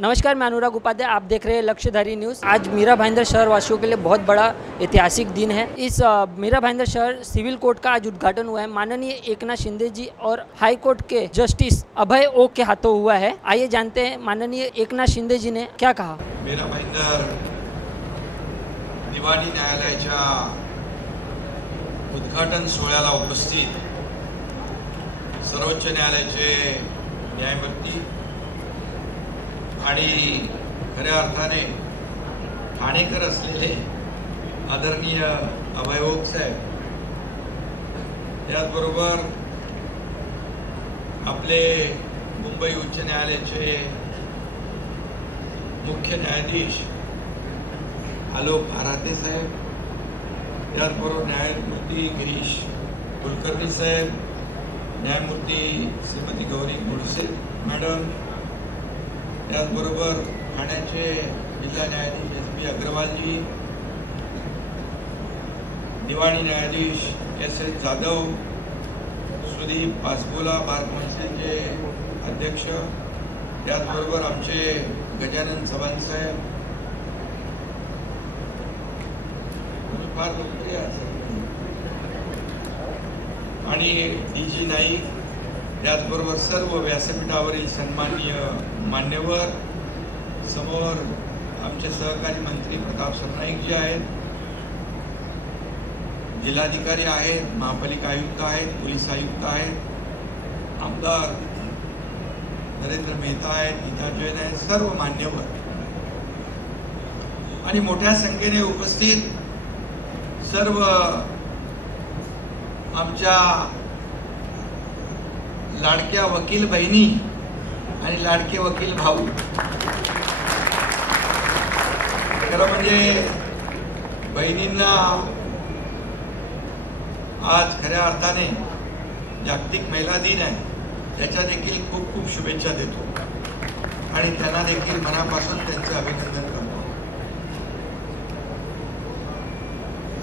नमस्कार, मैं अनुराग उपाध्याय। आप देख रहे हैं लक्ष्यधारी न्यूज़। आज मीरा भाईंदर शहर वासियों के लिए बहुत बड़ा ऐतिहासिक दिन है। इस मीरा भाईंदर शहर सिविल कोर्ट का आज उद्घाटन हुआ है। माननीय एकनाथ शिंदे जी और हाई कोर्ट के जस्टिस अभय ओक के हाथों हुआ है। आइए जानते हैं माननीय एकनाथ शिंदे जी ने क्या कहा। मीरा भाईंदर दिवाणी न्यायालयाच्या उद्घाटन सोहळ्याला उपस्थित सर्वोच्च न्यायालयाचे न्यायमूर्ती आणि खऱ्या अर्थाने ठाणेकर असलेले आदरणीय अभय ओक साहेब, त्याचबरोबर आपले मुंबई उच्च न्यायालयाचे मुख्य न्यायाधीश आलोक आराते साहेब, त्याचबरोबर न्यायमूर्ती गिरीश कुलकर्णी साहेब, न्यायमूर्ती श्रीमती गौरी गोडसे मॅडम, त्याचबरोबर ठाण्याचे जिल्हा न्यायाधीश SP अग्रवालजी, दिवाणी न्यायाधीश SS जाधव, सुदीप पासपोला बार कौन्सिलचे अध्यक्ष, त्याचबरोबर आमचे गजानन चव्हाण साहेब, फार लोकप्रिय आणि DG नाईक, त्याचबरोबर सर्व व्यासपीठावरील सन्माननीय मान्यवर, समोर आमचे सहकारी मंत्री प्रताप सरनाईक जी आहेत, जिल्हाधिकारी आहेत, महापालिका आयुक्त आहेत, पोलीस आयुक्त आहेत, आमदार नरेंद्र मेहता आहेत, गीता जैन आहेत, सर्व मान्यवर आणि मोठ्या संख्येने उपस्थित सर्व आमच्या लाडक्या वकील बहिणी आणि लाडके वकील भाऊ, खरं म्हणजे बहिणींना आज खऱ्या अर्थाने जागतिक महिला दिन आहे, त्याच्या देखील खूप खूप शुभेच्छा देतो आणि त्यांना देखील मनापासून त्यांचे अभिनंदन करतो।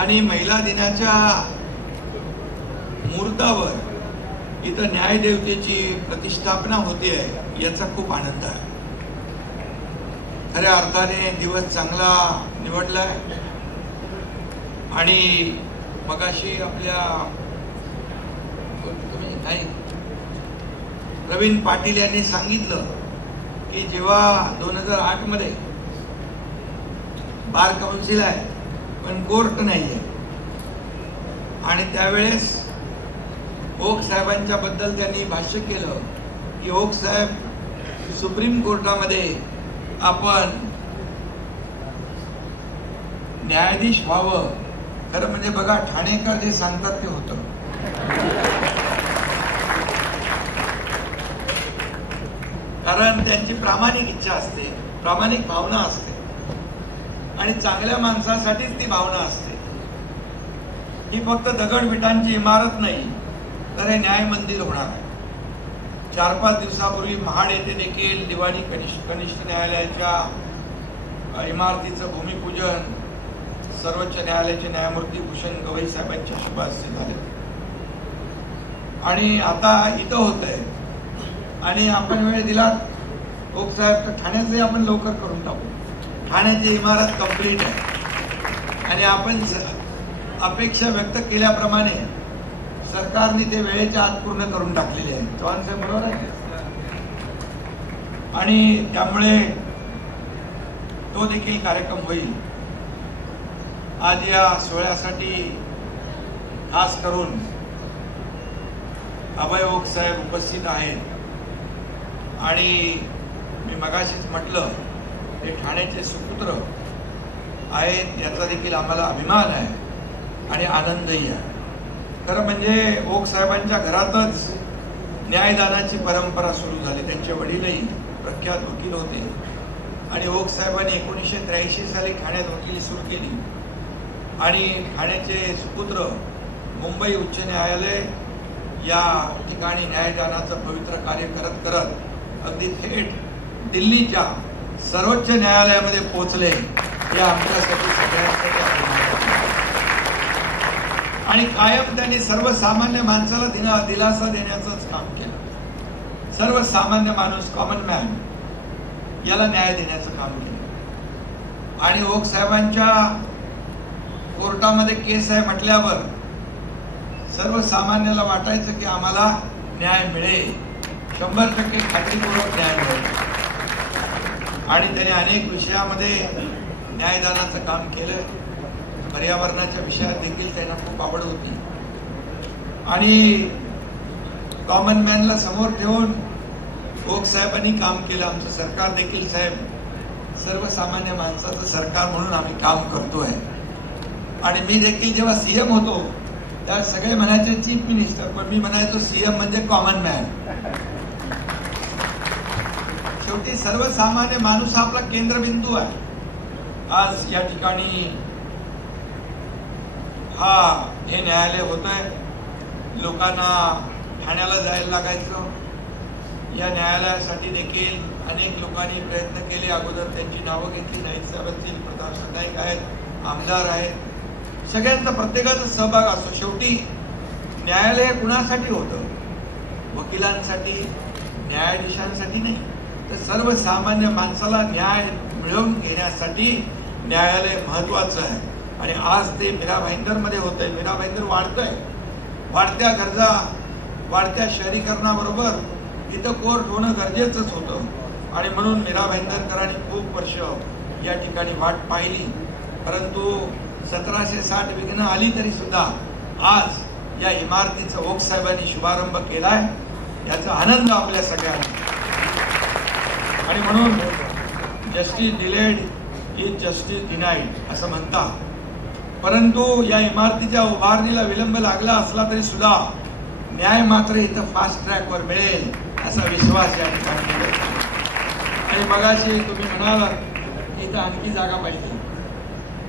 आणि महिला दिनाच्या मुहूर्तावर इथं न्यायदेवतेची प्रतिष्ठापना होते आहे, याचा खूप आनंद आहे। खऱ्या अर्थाने दिवस चांगला निवडलाय आणि मगाशी आपल्या प्रवीण पाटील यांनी सांगितलं की जेव्हा 2008 मध्ये बार काउन्सिल आहे पण कोर्ट नाहीये आणि त्यावेळेस ओक साहेबांच्या बद्दल त्यांनी भाष्य केलं की ओक साहेब सुप्रीम कोर्टामध्ये आपण न्यायाधीश व्हावं। खरं म्हणजे बघा, ठाणेकर जे सांगतात ते होतं। कारण त्यांची प्रामाणिक इच्छा असते, प्रामाणिक भावना असते आणि चांगल्या माणसासाठीच ती भावना असते। ही फक्त दगड विटांची इमारत नाही तर हे न्याय मंदिर होणार आहे। 4-5 दिवसापूर्वी महाड येथे देखील दिवाणी कनिष्ठ न्यायालयाच्या इमारतीचं भूमिपूजन सर्वोच्च न्यायालयाचे न्यायमूर्ती भूषण गवई साहेबांच्या शुभ हस्ते झाले आणि आता इथं होतंय आणि आपण वेळ दिलात ओक साहेब, तर ठाण्याचंही आपण लवकर करून टाकू। ठाण्याची इमारत कंप्लीट आहे आणि आपण अपेक्षा व्यक्त केल्याप्रमाणे सरकारने ते वेळेच्या आत पूर्ण करून टाकलेले आहे। चव्हाण साहेब बरोबर आहे आणि त्यामुळे तो देखील कार्यक्रम होईल। आज या सोहळ्यासाठी खास करून अभय ओक साहेब उपस्थित आहेत आणि मी मगाशीच म्हटलं ते ठाण्याचे सुपुत्र आहेत, याचा देखील आम्हाला अभिमान आहे आणि आनंदही आहे। खरं म्हणजे ओक साहेबांच्या घरातच न्यायदानाची परंपरा सुरू झाली। त्यांचे वडीलही प्रख्यात वकील होते आणि ओक साहेबांनी 1983 साली ठाण्यात वकिली सुरू केली आणि ठाण्याचे सुपुत्र मुंबई उच्च न्यायालय या ठिकाणी न्यायदानाचं पवित्र कार्य करत करत अगदी थेट दिल्लीच्या सर्वोच्च न्यायालयामध्ये पोहोचले। या आमच्यासाठी सगळ्यांसाठी आणि कायम त्यांनी सर्वसामान्य माणसाला दिलासा देण्याचंच काम केलं। सर्वसामान्य माणूस, कॉमन मॅन याला न्याय देण्याचं काम केलं। आणि ओक साहेबांच्या कोर्टामध्ये केस आहे म्हटल्यावर सर्वसामान्याला वाटायचं की आम्हाला न्याय मिळेल, 100% खात्रीपूर्वक न्याय मिळेल। आणि त्याने अनेक विषयामध्ये न्यायदानाचं काम केलं। पर्यावरणाच्या विषयात देखील त्यांना खूप आवड होती आणि कॉमन मॅनला समोर ठेवून ओक साहेबांनी काम केलं। आमचं सरकार देखील साहेब सर्वसामान्य माणसाचं सरकार म्हणून आम्ही काम करतोय। आणि मी देखील जेव्हा सीएम होतो त्या सगळे म्हणायचे चीफ मिनिस्टर, पण मी म्हणायचो सीएम म्हणजे कॉमन मॅन। शेवटी सर्वसामान्य माणूस हा आपला केंद्रबिंदू आहे। आज या ठिकाणी हे न्यायालय होत आहे। लोकांना ठाण्याला जायला लागायचं। या न्यायालयासाठी देखील अनेक लोकांनी प्रयत्न केले। अगोदर त्यांची नावं घेतली, नाईक साहेब असतील, प्रताप सरनाईक आहेत, आमदार आहेत, सगळ्यांचा प्रत्येकाचा सहभाग असतो। शेवटी न्यायालय कुणासाठी होतं? वकिलांसाठी, न्यायाधीशांसाठी नाही, तर सर्वसामान्य माणसाला न्याय मिळवून घेण्यासाठी न्यायालय महत्वाचं आहे। आणि आज ते मीरा भाईंदरमध्ये होतंय। मीरा भाईंदर वाढतंय, वाढत्या गरजा, वाढत्या शहरीकरणाबरोबर इथं कोर्ट होणं गरजेचंच होतं। आणि म्हणून मीरा भाईंदरकरांनी खूप वर्ष या ठिकाणी वाट पाहिली, परंतु 1760 विघ्न आली तरी सुद्धा आज या इमारतीचा ओक साहेबांनी शुभारंभ केलाय, याचा आनंद आपल्या सगळ्यांना। आणि म्हणून justice delayed is justice denied असं म्हणतात, परंतु या इमारतीच्या उभारणीला विलंब लागला असला तरी सुद्धा न्याय मात्र इथं फास्ट ट्रॅकवर मिळेल असा विश्वास या ठिकाणी। आणि मगाशी तुम्ही म्हणालात इथं आणखी जागा पाहिजे,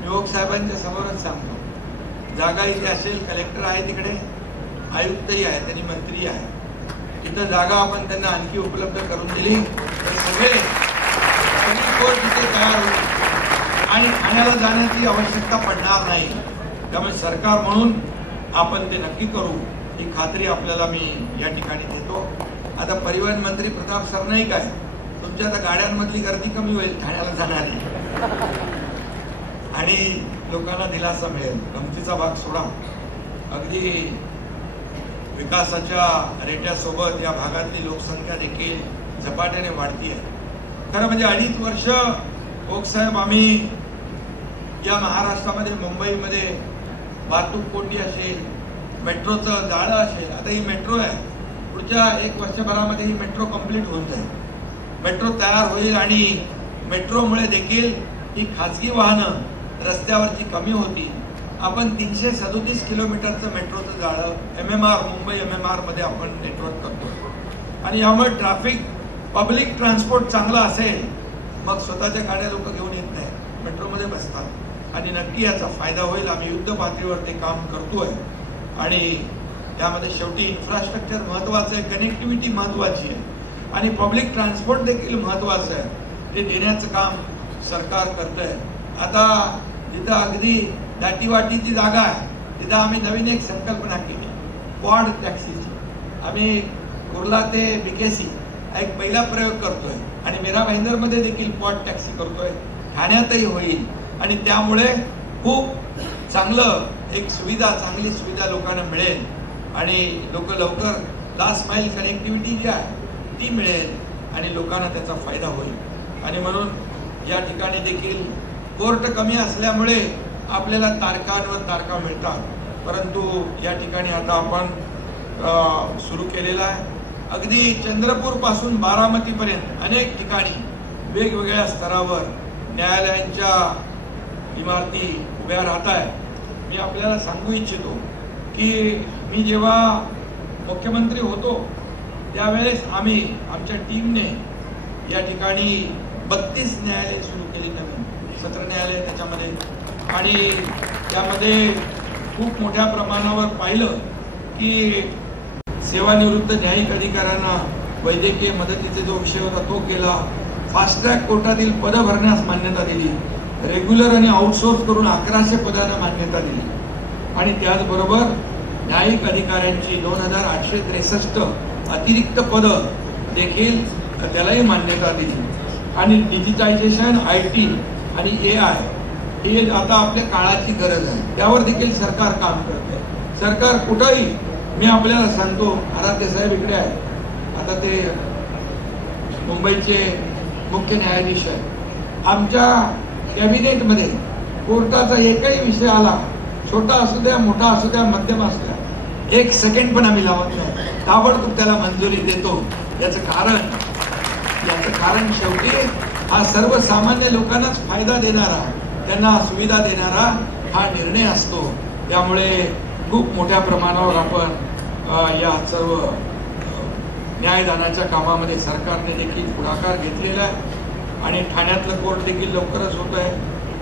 मी ओक साहेबांच्या समोरच सांगतो, जागा इथे असेल, कलेक्टर आहे तिकडे, आयुक्तही आहे, त्यांनी मंत्री आहे, इथं जागा आपण त्यांना आणखी उपलब्ध करून दिली तर सगळे कोर्ट इथे तयार होईल आणि ठाण्याला जाण्याची आवश्यकता पडणार नाही। त्यामुळे सरकार म्हणून आपण ते नक्की करू ही खात्री आपल्याला मी या ठिकाणी देतो। आता परिवहन मंत्री प्रताप सरनाईक आहे, तुमच्या आता गाड्यांमधली गर्दी कमी होईल ठाण्याला जाणारी आणि लोकांना दिलासा मिळेल। गमतीचा भाग सोडा, अगदी विकासाच्या रेट्यासोबत या भागातली लोकसंख्या देखील झपाट्याने वाढती आहे। खरं म्हणजे 2.5 वर्ष ओक साहेब आम्ही या महाराष्ट्रामध्ये, मुंबईमध्ये वाहतूक कोंडी असेल, मेट्रोचं जाळं असेल, आता ही मेट्रो आहे, पुढच्या 1 वर्षभरामध्ये ही मेट्रो कंप्लीट होऊन जाईल, मेट्रो तयार होईल आणि मेट्रोमुळे देखील ही खाजगी वाहनं रस्त्यावरची कमी होती। आपण 337 किलोमीटरचं मेट्रोचं जाळं MMR, मुंबई MMR मध्ये आपण नेटवर्क करतो आणि यामुळे ट्रॅफिक, पब्लिक ट्रान्सपोर्ट चांगला असेल मग स्वतःच्या गाड्या लोक घेऊन येत नाही, मेट्रोमध्ये बसतात आणि नक्की याचा फायदा होईल। आम्ही युद्ध पातळीवर ते काम करतोय आणि यामध्ये शेवटी इन्फ्रास्ट्रक्चर महत्वाचं आहे, कनेक्टिव्हिटी महत्वाची आहे आणि पब्लिक ट्रान्सपोर्ट देखील महत्वाचं आहे, ते देण्याचं काम सरकार करतंय। आता जिथं अगदी दाटीवाटीची जागा आहे तिथं आम्ही नवीन एक संकल्पना केली, क्वाड टॅक्सीची। आम्ही कुर्ला ते BKC एक पहिला प्रयोग करतोय आणि मीरा भाईंदरमध्ये देखील क्वाड टॅक्सी करतोय, ठाण्यातही होईल आणि त्यामुळे खूप चांगलं एक सुविधा, चांगली सुविधा लोकांना मिळेल आणि लोक लवकर लास्ट माईल कनेक्टिव्हिटी जी आहे ती मिळेल आणि लोकांना त्याचा फायदा होईल। आणि म्हणून या ठिकाणी देखील कोर्ट कमी असल्यामुळे आपल्याला तारखांवर तारखा मिळतात, परंतु या ठिकाणी आता आपण सुरू केलेला आहे। अगदी चंद्रपूर पासून बारामतीपर्यंत अनेक ठिकाणी वेगवेगळ्या स्तरावर न्यायालयांच्या इमारती उभ्या राहत आहेत। मी आपल्याला सांगू इच्छितो की मी जेव्हा मुख्यमंत्री होतो त्यावेळेस आम्ही आमच्या टीमने या ठिकाणी 32 न्यायालय सुरू केली, नवीन 17 न्यायालय त्याच्यामध्ये, आणि त्यामध्ये खूप मोठ्या प्रमाणावर पाहिलं की सेवानिवृत्त न्यायिक अधिकाऱ्यांना वैद्यकीय मदतीचा जो विषय होता तो केला, फास्ट ट्रॅक कोर्टातील पदं भरण्यास मान्यता दिली, रेग्युलर आणि आउटसोर्स करून 1100 पदांना मान्यता दिली आणि त्याचबरोबर न्यायिक अधिकाऱ्यांची 2863 अतिरिक्त पदं देखील त्यालाही मान्यता दिली आणि डिजिटायझेशन, IT आणि AI ही आता आपल्या काळाची गरज आहे. त्यावर देखील सरकार काम करते. सरकार कुठंही, मी आपल्याला सांगतो, आराध्य साहेब इकडे आहेत, आता ते मुंबईचे मुख्य न्यायाधीश आहेत. आमच्या कॅबिनेटमध्ये कोर्टाचा एकही विषय आला, छोटा असू द्या, मोठा असू द्या, मध्यम असू द्या, 1 सेकंड पण आम्ही लावत नाही, ताबडतोब त्याला मंजुरी देतो. याचं कारण शेवटी हा सर्वसामान्य लोकांनाच फायदा देणारा, त्यांना सुविधा देणारा हा निर्णय असतो. त्यामुळे खूप मोठ्या प्रमाणावर आपण या सर्व न्यायदानाच्या कामामध्ये सरकारने देखील पुढाकार घेतलेला आहे आणि ठाण्यातलं कोर्ट देखील लवकरच होत आहे.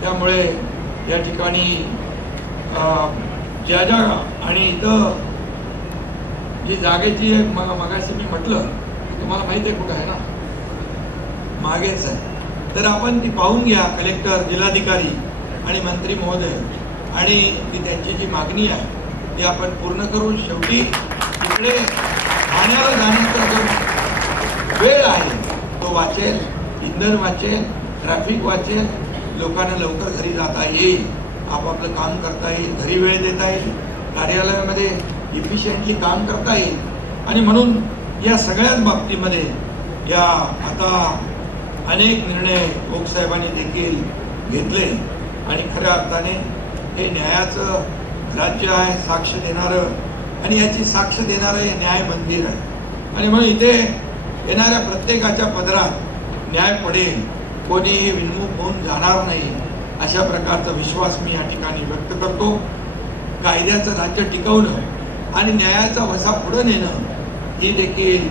त्यामुळे या ठिकाणी ज्या आणि इथं जी जागेची मगाशी मी म्हटलं, तुम्हाला माहिती आहे कुठं आहे ना, मागेच आहे. तर आपण ती पाहून घ्या, कलेक्टर, जिल्हाधिकारी आणि मंत्री महोदय, आणि ती त्यांची जी मागणी आहे ती आपण पूर्ण करू. शेवटी इकडे ठाण्याला जाण्याचा जो वेळ आहे तो वाचेल, इंधन वाचेल, ट्रॅफिक वाचेल, लोकांना लवकर घरी जाता येईल, आपापलं काम करता येईल, घरी वेळ देता येईल, कार्यालयामध्ये इफिशियंटली काम करता येईल. आणि म्हणून या सगळ्याच बाबतीमध्ये या आता अनेक निर्णय ओकसाहेबांनी देखील घेतले आणि खऱ्या अर्थाने हे न्यायाचं राज्य आहे, साक्ष देणारं, आणि याची साक्ष देणारं हे न्याय मंदिर आहे. आणि म्हणून इथे येणाऱ्या प्रत्येकाच्या पदरात न्याय पडेल, कोणीही विन्मुख होऊन जाणार नाही, अशा प्रकारचा विश्वास मी या ठिकाणी व्यक्त करतो. कायद्याचं राज्य टिकवणं आणि न्यायाचा वसा पुढे नेणं ही देखील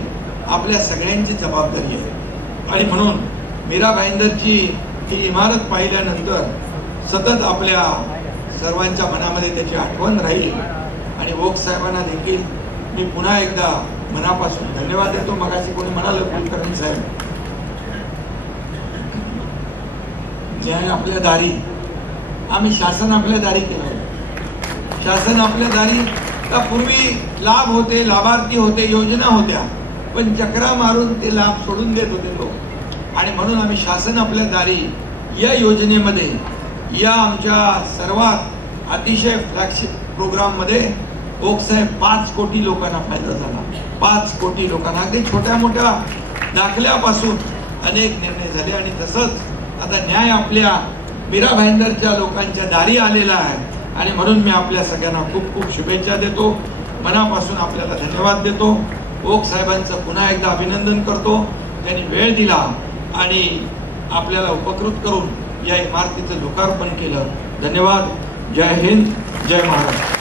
आपल्या सगळ्यांची जबाबदारी आहे. आणि म्हणून मीरा भाईंदरची ही इमारत पाहिल्यानंतर सतत आपल्या सर्वांच्या मनामध्ये त्याची आठवण राहील. आणि ओकसाहेबांना देखील मी पुन्हा एकदा मनापासून धन्यवाद देतो. मगाशी कोणी म्हणालं, कुलकर्णी साहेब, न्याय आपल्या दारी, आम्ही शासन आपल्या दारी केलं. शासन आपल्या दारी का पूर्वी लाभ होते, लाभार्थी होते, योजना होत्या, पण चक्रा मारून ते लाभ सोडून देत होते लोक. आणि म्हणून आम्ही शासन आपल्या दारी या योजनेमध्ये, या आमच्या सर्वात अतिशय फ्लॅगशिप प्रोग्राम मध्ये ओकसाहेब 5 कोटी लोकांना फायदा झाला. 5 कोटी लोकांना, अगदी छोट्या मोठ्या दाखल्यापासून अनेक निर्णय झाले. आणि तसंच आता न्याय आपल्या मीरा भाईंदरच्या लोकांच्या दारी आलेला आहे. आणि म्हणून मी आपल्या सगळ्यांना खूप खूप शुभेच्छा देतो, मनापासून आपल्याला धन्यवाद देतो. ओकसाहेबांचं पुन्हा एकदा अभिनंदन करतो. त्यांनी वेळ दिला आणि आपल्याला उपकृत करून या इमारतीचं लोकार्पण केलं. धन्यवाद. जय हिंद, जय महाराष्ट्र.